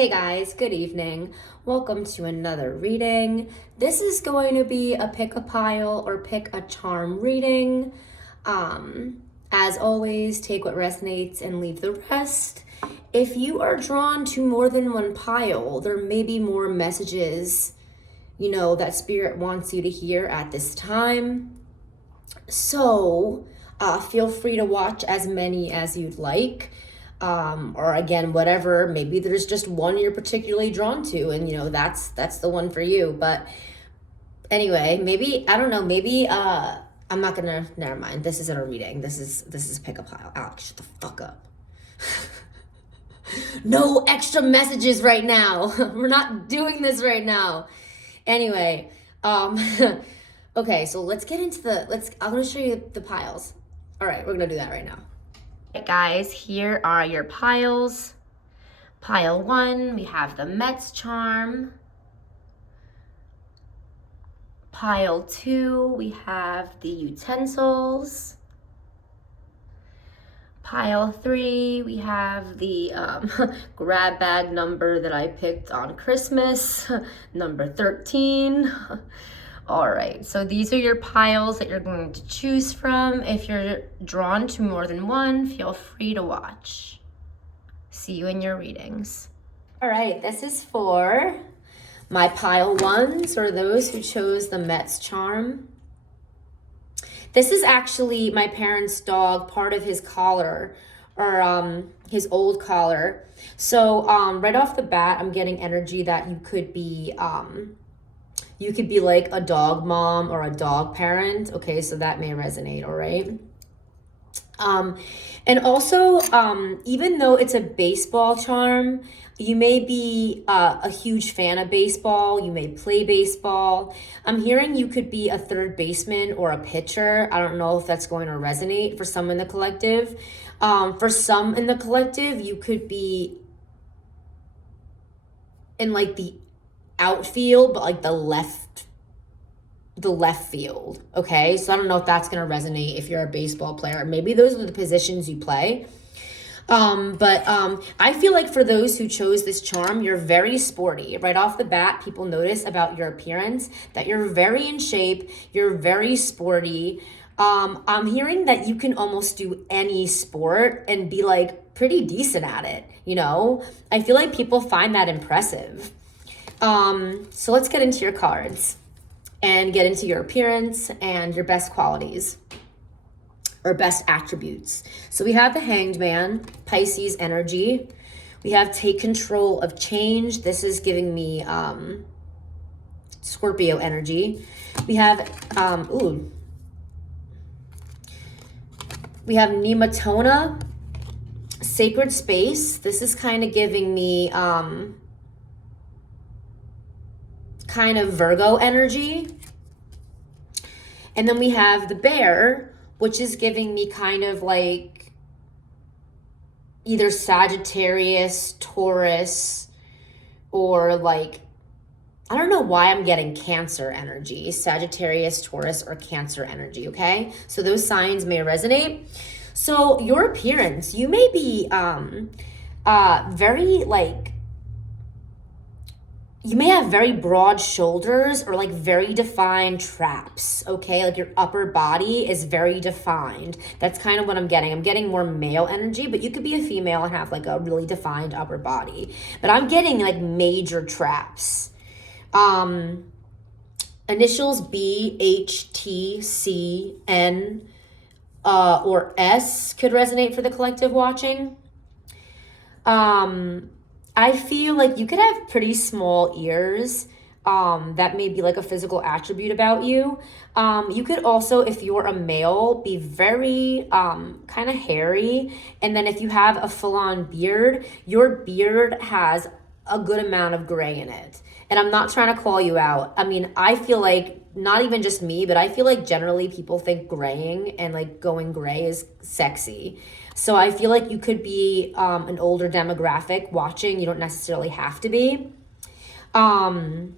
Hey guys, good evening. Welcome to another reading. This is going to be a pick a pile or pick a charm reading. As always, take what resonates and leave the rest. If you are drawn to more than one pile, there may be more messages, that spirit wants you to hear at this time. So, feel free to watch as many as you'd like. Or again, whatever, maybe there's just one you're particularly drawn to and that's the one for you. But anyway, maybe, I don't know, maybe, I'm not gonna, never mind. This isn't a reading. This is pick a pile. Alex, shut the fuck up. No extra messages right now. We're not doing this right now. Anyway, okay, so let's get into I'm gonna show you the piles. All right, we're gonna do that right now. Hey guys, here are your piles. Pile 1, we have the Mets charm. Pile 2, we have the utensils. Pile 3, we have the grab bag number that I picked on Christmas, number 13. All right, so these are your piles that you're going to choose from. If you're drawn to more than one, feel free to watch. See you in your readings. All right, this is for my pile 1s, or those who chose the Mets charm. This is actually my parents' dog, part of his collar, or his old collar. So right off the bat, I'm getting energy that you could be like a dog mom or a dog parent. Okay, so that may resonate, all right? And also, even though it's a baseball charm, you may be a huge fan of baseball. You may play baseball. I'm hearing you could be a third baseman or a pitcher. I don't know if that's going to resonate for some in the collective. For some in the collective, you could be in like the outfield, but like the left field. Okay, so I don't know if that's going to resonate if you're a baseball player. Maybe those are the positions you play. But I feel like for those who chose this charm, you're very sporty. Right off the bat, people notice about your appearance that you're very in shape, you're very sporty. I'm hearing that you can almost do any sport and be like pretty decent at it, I feel like people find that impressive. So let's get into your cards and get into your appearance and your best qualities or best attributes. So we have the Hanged Man, Pisces energy. We have take control of change. This is giving me Scorpio energy. We have we have Nematona, sacred space. This is kind of giving me kind of Virgo energy. And then we have the Bear, which is giving me kind of like either Sagittarius, Taurus, or like, I don't know why I'm getting Cancer energy, Sagittarius, Taurus, or Cancer energy, okay? So those signs may resonate. So your appearance, you may be very like, you may have very broad shoulders or like very defined traps, okay? Like your upper body is very defined. That's kind of what I'm getting. I'm getting more male energy, but you could be a female and have like a really defined upper body. But I'm getting like major traps. Initials B, H, T, C, N, or S could resonate for the collective watching. I feel like you could have pretty small ears. That may be like a physical attribute about you. You could also, if you're a male, be very kind of hairy. And then if you have a full-on beard, your beard has a good amount of gray in it. And I'm not trying to call you out. I mean, I feel like, not even just me, but I feel like generally people think graying and like going gray is sexy. So I feel like you could be an older demographic watching. You don't necessarily have to be. I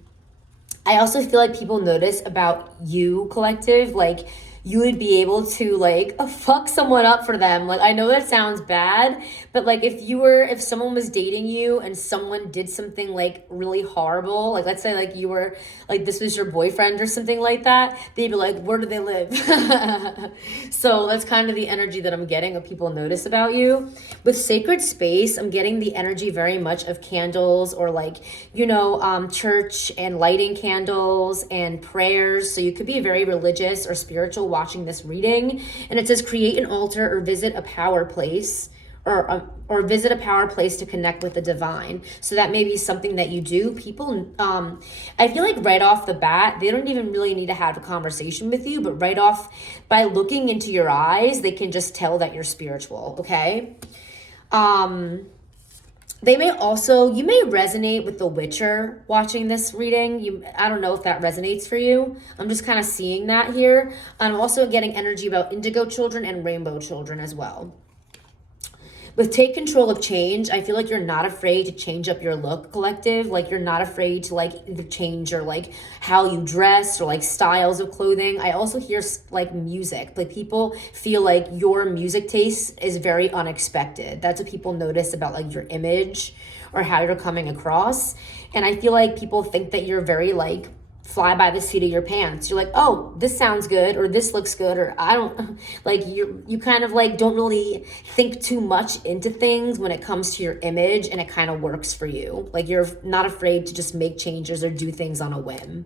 also feel like people notice about you, collective, like you would be able to like fuck someone up for them. Like, I know that sounds bad, but like if someone was dating you and someone did something like really horrible, like let's say like you were like this was your boyfriend or something like that, they'd be like, where do they live? So that's kind of the energy that I'm getting of people notice about you. With sacred space, I'm getting the energy very much of candles or like, church and lighting candles and prayers. So you could be very religious or spiritual watching this reading. And it says create an altar or visit a power place or visit a power place to connect with the divine. So that may be something that you do. People, I feel like right off the bat, they don't even really need to have a conversation with you, but right off, by looking into your eyes, they can just tell that you're spiritual, okay? You may resonate with The Witcher watching this reading. I don't know if that resonates for you. I'm just kind of seeing that here. I'm also getting energy about indigo children and rainbow children as well. With take control of change, I feel like you're not afraid to change up your look, collective. Like you're not afraid to like change your like how you dress or like styles of clothing. I also hear like music. Like people feel like your music taste is very unexpected. That's what people notice about like your image or how you're coming across. And I feel like people think that you're very like fly by the seat of your pants. You're like, oh, this sounds good, or this looks good, or I don't like you kind of like don't really think too much into things when it comes to your image, and it kind of works for you. Like you're not afraid to just make changes or do things on a whim.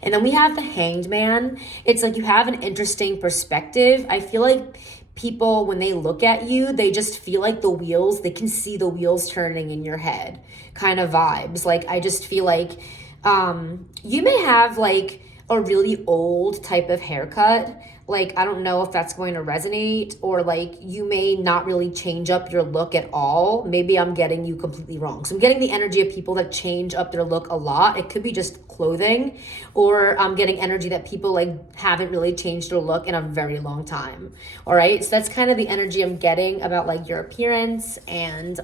And then we have the Hanged Man. It's like you have an interesting perspective. I feel like people, when they look at you, they just feel like they can see the wheels turning in your head kind of vibes. Like I just feel like you may have like a really old type of haircut. Like, I don't know if that's going to resonate, or like you may not really change up your look at all. Maybe I'm getting you completely wrong. So I'm getting the energy of people that change up their look a lot. It could be just clothing, or I'm getting energy that people like haven't really changed their look in a very long time. All right. So that's kind of the energy I'm getting about like your appearance and,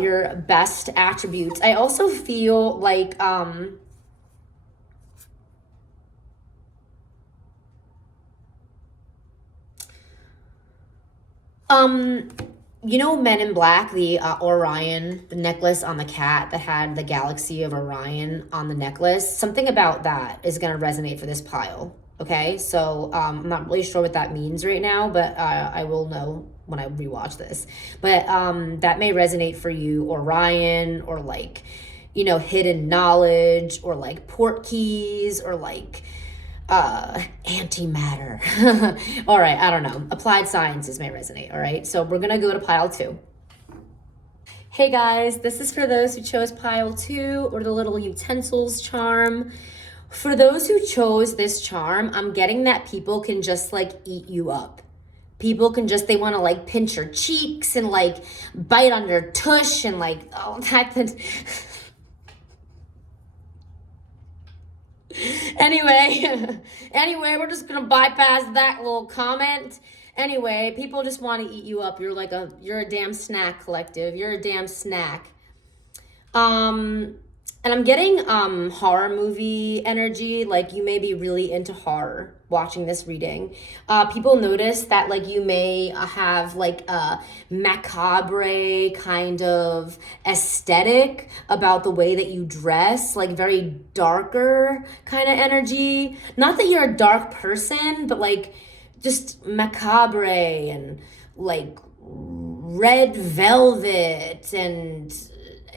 your best attributes. I also feel like Men in Black, the Orion, the necklace on the cat that had the galaxy of Orion on the necklace. Something about that is going to resonate for this pile. Okay, so I'm not really sure what that means right now, but I will know when I rewatch this. But that may resonate for you, Orion, or like, hidden knowledge, or like port keys, or like antimatter. All right, I don't know. Applied sciences may resonate. All right, so we're gonna go to pile 2. Hey guys, this is for those who chose pile 2 or the little utensils charm. For those who chose this charm, I'm getting that people can just like eat you up. People can just, they want to like pinch your cheeks and like bite on your tush and like, oh, that could. Anyway, we're just going to bypass that little comment. Anyway, people just want to eat you up. You're a damn snack, collective. You're a damn snack. And I'm getting horror movie energy. Like you may be really into horror watching this reading. People notice that like you may have like a macabre kind of aesthetic about the way that you dress, like very darker kind of energy. Not that you're a dark person, but like just macabre and like red velvet and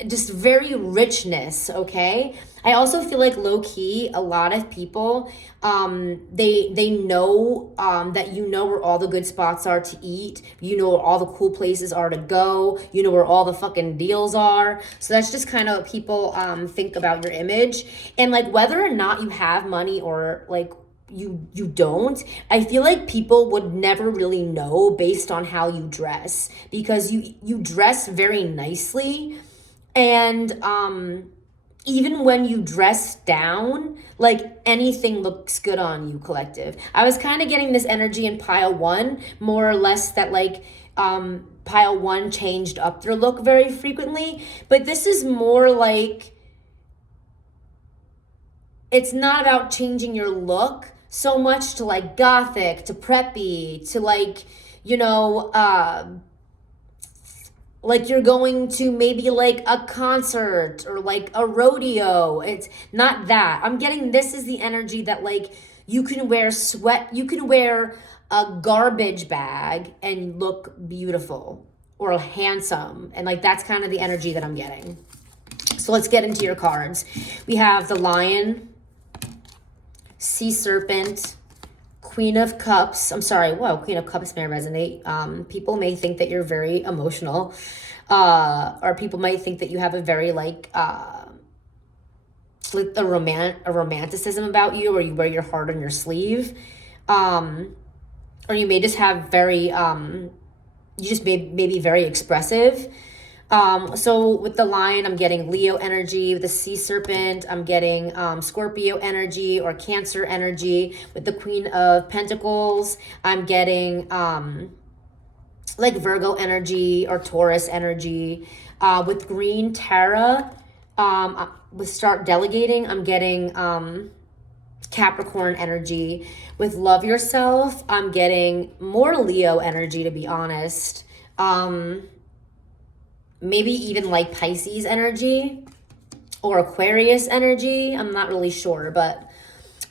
just very richness, okay? I also feel like low-key, a lot of people, they know that you know where all the good spots are to eat. You know where all the cool places are to go. You know where all the fucking deals are. So that's just kind of what people think about your image. And like whether or not you have money or like you don't, I feel like people would never really know based on how you dress, because you dress very nicely. And even when you dress down, like anything looks good on you, collective. I was kind of getting this energy in pile 1, more or less, that like pile 1 changed up their look very frequently. But this is more like, it's not about changing your look, so much to like gothic, to preppy, to like, you know, like you're going to maybe like a concert or like a rodeo. It's not that. I'm getting, this is the energy that like you can wear you can wear a garbage bag and look beautiful or handsome. And like that's kind of the energy that I'm getting. So let's get into your cards. We have the Lion, Sea Serpent, Queen of Cups. I'm sorry. Whoa, Queen of Cups may resonate. People may think that you're very emotional, or people might think that you have a very like a romanticism about you, or you wear your heart on your sleeve, or you may just have very you just may be very expressive. So with the Lion, I'm getting Leo energy. With the Sea Serpent, I'm getting Scorpio energy or Cancer energy. With the Queen of Pentacles, I'm getting like Virgo energy or Taurus energy. With Green Terra, with Start Delegating, I'm getting Capricorn energy. With Love Yourself, I'm getting more Leo energy, to be honest. Maybe even like Pisces energy or Aquarius energy. I'm not really sure, but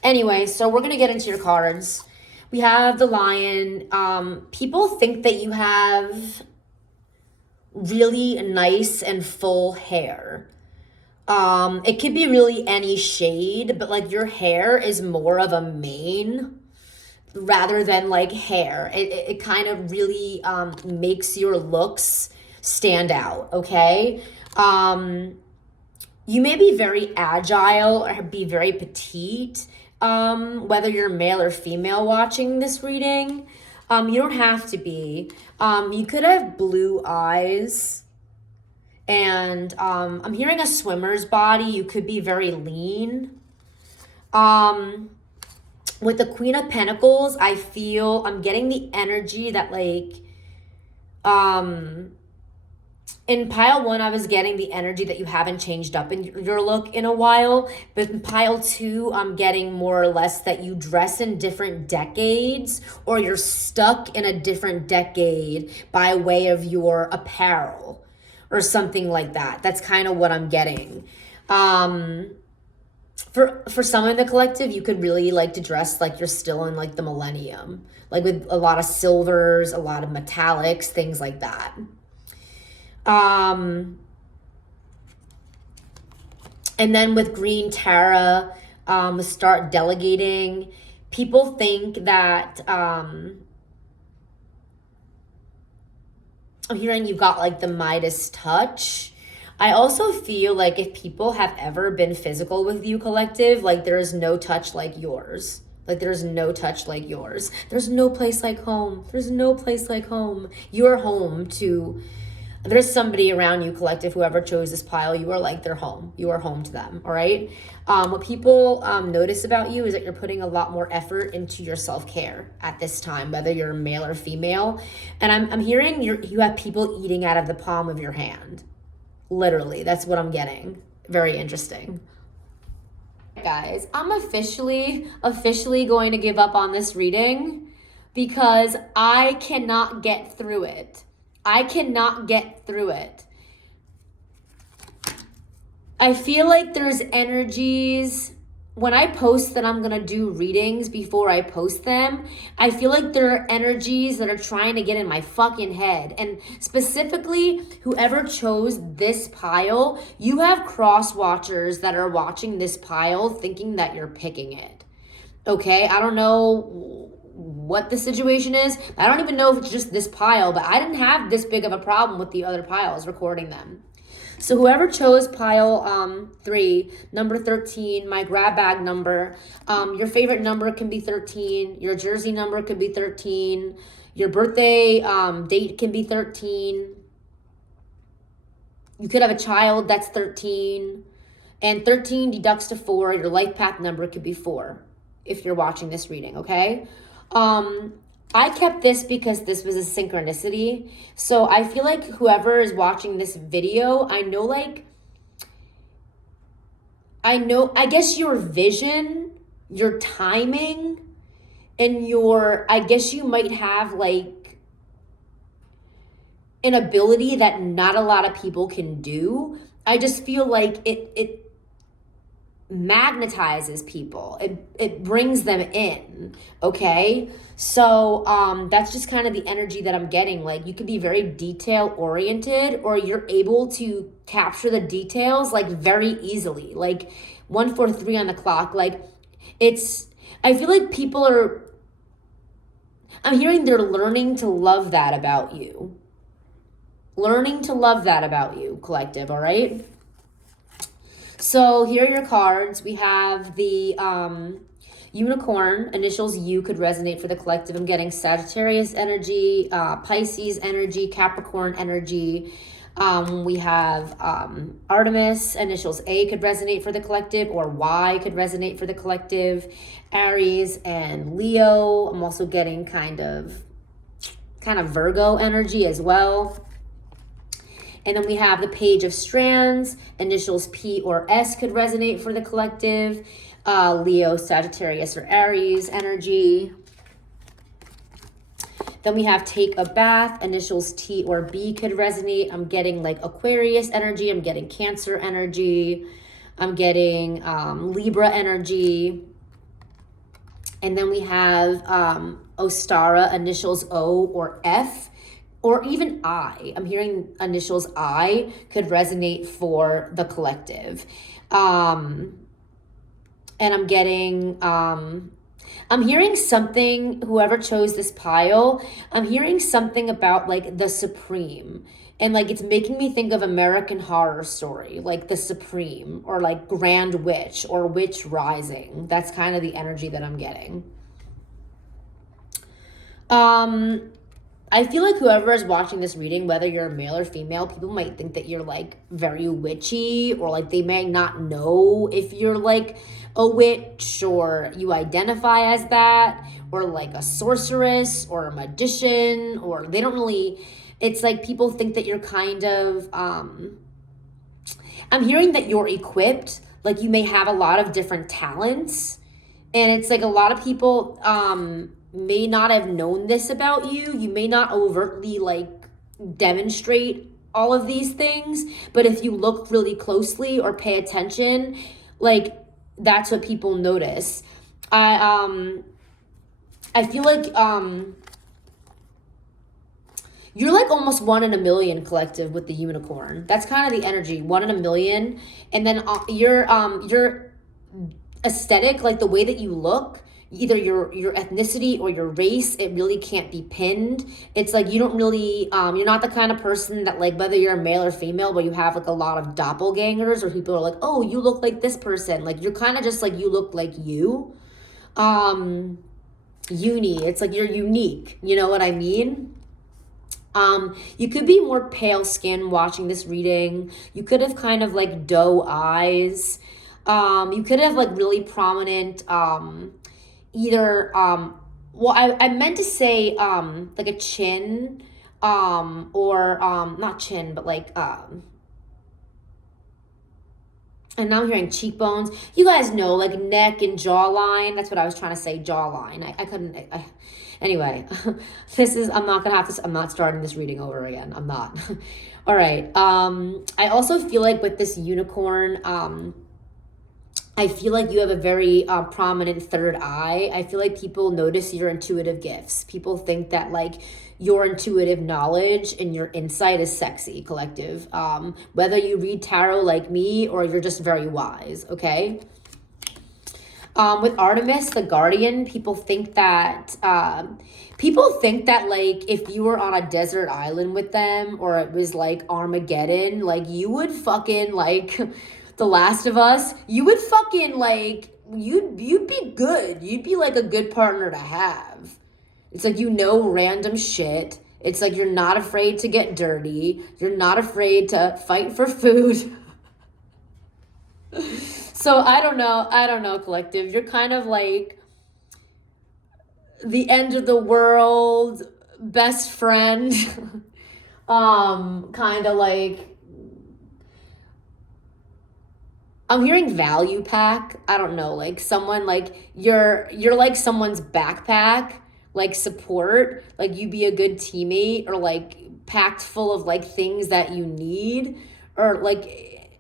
anyway, so we're going to get into your cards. We have the Lion. People think that you have really nice and full hair. It could be really any shade, but like your hair is more of a mane rather than like hair. It kind of really makes your looks stand out, okay? You may be very agile or be very petite, whether you're male or female watching this reading. You don't have to be. You could have blue eyes, and I'm hearing a swimmer's body. You could be very lean. With the Queen of Pentacles, I'm getting the energy that like, in pile 1, I was getting the energy that you haven't changed up in your look in a while. But in pile 2, I'm getting more or less that you dress in different decades, or you're stuck in a different decade by way of your apparel or something like that. That's kind of what I'm getting. For some in the collective, you could really like to dress like you're still in like the millennium, like with a lot of silvers, a lot of metallics, things like that. And then with Green Terra, Start Delegating. People think that I'm hearing you've got like the Midas touch. I also feel like if people have ever been physical with you, collective, like there is no touch like yours. Like there's no touch like yours. There's no place like home. There's no place like home. You're home to... There's somebody around you, collective, whoever chose this pile, you are like their home. You are home to them, all right? What people notice about you is that you're putting a lot more effort into your self-care at this time, whether you're male or female. And I'm hearing you have people eating out of the palm of your hand. Literally, that's what I'm getting. Very interesting. Guys, I'm officially going to give up on this reading because I cannot get through it. I cannot get through it. I feel like there's energies when I post that I'm going to do readings before I post them. I feel like there are energies that are trying to get in my fucking head. And specifically, whoever chose this pile, you have cross watchers that are watching this pile thinking that you're picking it. Okay, I don't know what the situation is. I don't even know if it's just this pile, but I didn't have this big of a problem with the other piles recording them. So whoever chose pile 3, number 13, my grab bag number, your favorite number can be 13, your jersey number could be 13, your birthday date can be 13, you could have a child that's 13, and 13 deducts to 4, your life path number could be 4 if you're watching this reading, okay? I kept this because this was a synchronicity. So I feel like whoever is watching this video, I guess your vision, your timing I guess you might have like an ability that not a lot of people can do. I just feel like it magnetizes people. It brings them in, okay? So that's just kind of the energy that I'm getting. Like you could be very detail oriented, or you're able to capture the details like very easily. Like 143 on the clock. Like I feel like I'm hearing they're learning to love that about you. Learning to love that about you, collective, all right? So here are your cards. We have the unicorn, initials U could resonate for the collective. I'm getting Sagittarius energy, Pisces energy, Capricorn energy. We have Artemis, initials A could resonate for the collective, or Y could resonate for the collective. Aries and Leo. I'm also getting kind of Virgo energy as well. And then we have the Page of Strands, initials P or S could resonate for the collective. Leo, Sagittarius, or Aries energy. Then we have Take a Bath, initials T or B could resonate. I'm getting like Aquarius energy. I'm getting Cancer energy. I'm getting Libra energy. And then we have Ostara, initials O or F, or even I. I'm hearing initials I could resonate for the collective. And I'm getting, I'm hearing something, whoever chose this pile, I'm hearing something about like the Supreme. And like it's making me think of American Horror Story, like the Supreme, or like Grand Witch, or Witch Rising. That's kind of the energy that I'm getting. I feel like whoever is watching this reading, whether you're male or female, people might think that you're like very witchy, or like they may not know if you're like a witch, or you identify as that, or like a sorceress or a magician, or they don't really, it's like people think that you're kind of, I'm hearing that you're equipped, like you may have a lot of different talents, and it's like a lot of people, may not have known this about you. You may not overtly like demonstrate all of these things, but if you look really closely or pay attention, like that's what people notice. I feel like you're like almost 1 in a million, collective, with the unicorn. That's kind of the energy, 1 in a million. And then your aesthetic, like the way that you look, either your ethnicity or your race, it really can't be pinned. It's like you don't really, you're not the kind of person that like, whether you're a male or female, but you have like a lot of doppelgangers, or people are like, oh, you look like this person. Like you're kind of just like, you look like you. It's like you're unique. You know what I mean? You could be more pale skin watching this reading. You could have kind of like doe eyes. You could have like really prominent, either I meant to say like a chin, or not chin, but like and now I'm hearing cheekbones. You guys know, like neck and jawline. That's what I was trying to say, jawline. I couldn't. Anyway, I'm not starting this reading over again. I'm not. All right. I also feel like with this unicorn, I feel like you have a very prominent third eye. I feel like people notice your intuitive gifts. People think that like your intuitive knowledge and your insight is sexy, collective. Whether you read tarot like me or you're just very wise, okay? With Artemis, the guardian, people think that like if you were on a desert island with them, or it was like Armageddon, like you would fucking like The Last of Us, you would fucking like, you'd be good. You'd be like a good partner to have. It's like, you know, random shit. It's like you're not afraid to get dirty. You're not afraid to fight for food. So I don't know, collective. You're kind of like the end of the world best friend. Kind of like, I'm hearing value pack. I don't know, like someone like you're like someone's backpack, like support, like you be a good teammate or like packed full of like things that you need or like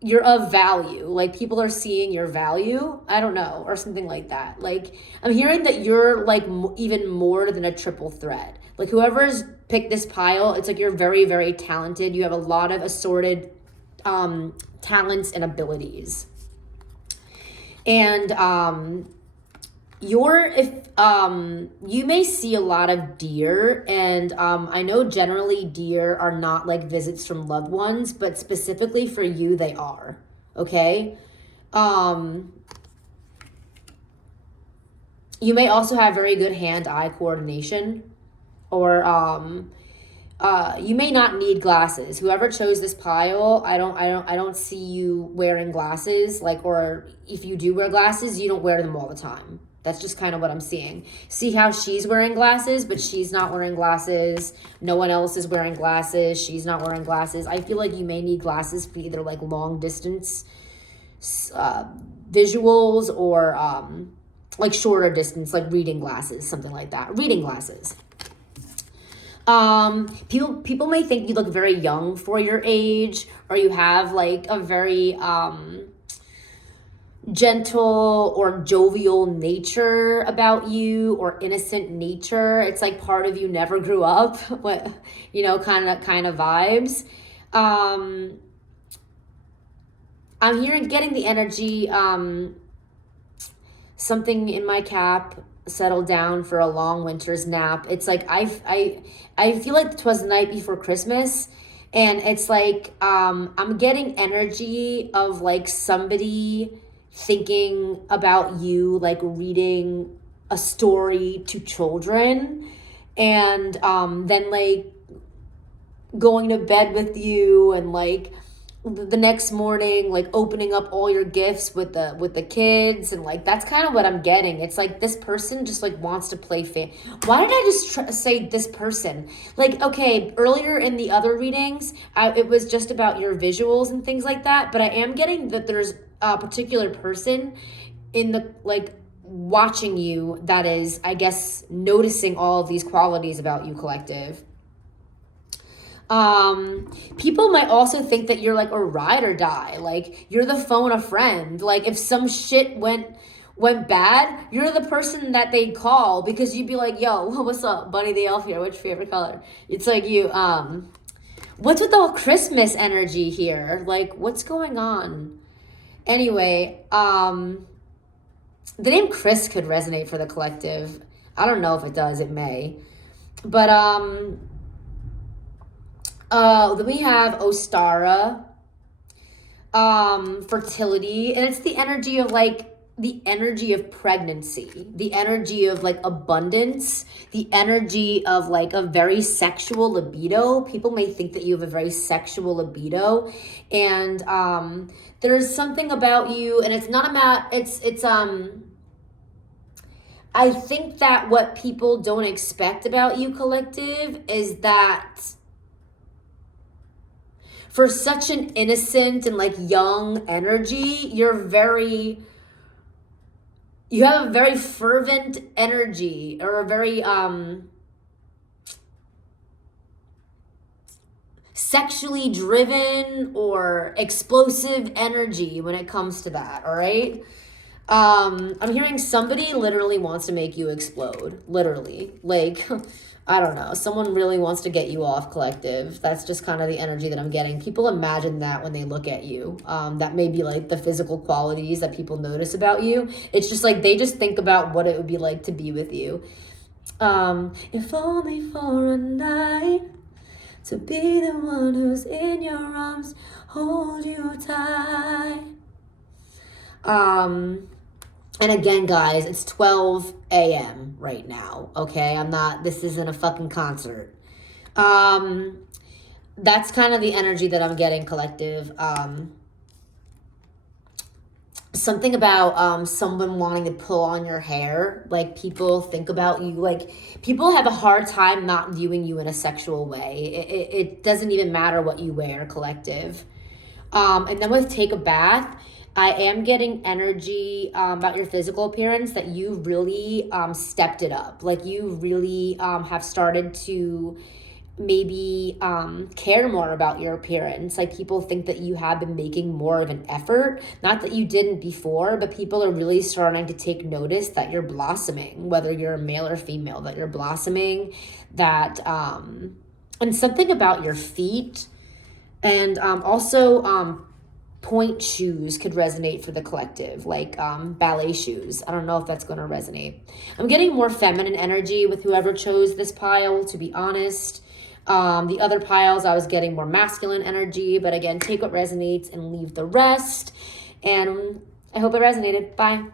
you're of value. Like people are seeing your value. I don't know, or something like that. Like I'm hearing that you're like even more than a triple threat. Like whoever's picked this pile, it's like you're very, very talented. You have a lot of assorted talents and abilities. And you may see a lot of deer, and I know generally deer are not like visits from loved ones, but specifically for you they are. Okay. You may also have very good hand-eye coordination, or you may not need glasses. Whoever chose this pile, I don't see you wearing glasses. Like, or if you do wear glasses, you don't wear them all the time. That's just kind of what I'm seeing. See how she's wearing glasses, but she's not wearing glasses. No one else is wearing glasses. She's not wearing glasses. I feel like you may need glasses for either like long distance visuals or like shorter distance, like reading glasses, something like that. Reading glasses. People may think you look very young for your age, or you have like a very gentle or jovial nature about you, or innocent nature. It's like part of you never grew up. What, you know, kind of vibes. I'm getting the energy. Something in my cap settled down for a long winter's nap. It's like I feel like it was the night before Christmas, and it's like I'm getting energy of like somebody thinking about you, like reading a story to children, and then like going to bed with you, and like the next morning like opening up all your gifts with the kids, and like that's kind of what I'm getting. It's like this person just like wants to play Why did I just say this person? Like, okay, earlier in the other readings it was just about your visuals and things like that, but I am getting that there's a particular person in the like watching you that is, I guess, noticing all of these qualities about you, collective. People might also think that you're like a ride or die, like you're the phone a friend. Like if some shit went bad, you're the person that they'd call, because you'd be like, yo, what's up, Bunny the Elf here, what's your favorite color? It's like you what's with all Christmas energy here? Like what's going on? Anyway, the name Chris could resonate for the collective. I don't know if it does, it may. But then we have Ostara, fertility, and it's the energy of like the energy of pregnancy, the energy of like abundance, the energy of like a very sexual libido. People may think that you have a very sexual libido, and there's something about you, and it's not about it's I think that what people don't expect about you, collective, is that for such an innocent and like young energy, you have a very fervent energy, or a very sexually driven or explosive energy when it comes to that, all right? I'm hearing somebody literally wants to make you explode, literally. Like, I don't know, someone really wants to get you off, collective. That's just kind of the energy that I'm getting. People imagine that when they look at you. That may be like the physical qualities that people notice about you. It's just like they just think about what it would be like to be with you. If only for a night, to be the one who's in your arms, hold you tight. And again, guys, it's 12 a.m. right now, okay? This isn't a fucking concert. That's kind of the energy that I'm getting, collective. Something about someone wanting to pull on your hair. Like, people think about you. Like, people have a hard time not viewing you in a sexual way. It doesn't even matter what you wear, collective. And then with take a bath, I am getting energy about your physical appearance that you really stepped it up. Like you really have started to maybe care more about your appearance. Like people think that you have been making more of an effort. Not that you didn't before, but people are really starting to take notice that you're blossoming, whether you're a male or female, that you're blossoming, that and something about your feet and also point shoes could resonate for the collective, like ballet shoes. I don't know if that's going to resonate. I'm getting more feminine energy with whoever chose this pile, to be honest. The other piles, I was getting more masculine energy, but again, take what resonates and leave the rest. And I hope it resonated. Bye.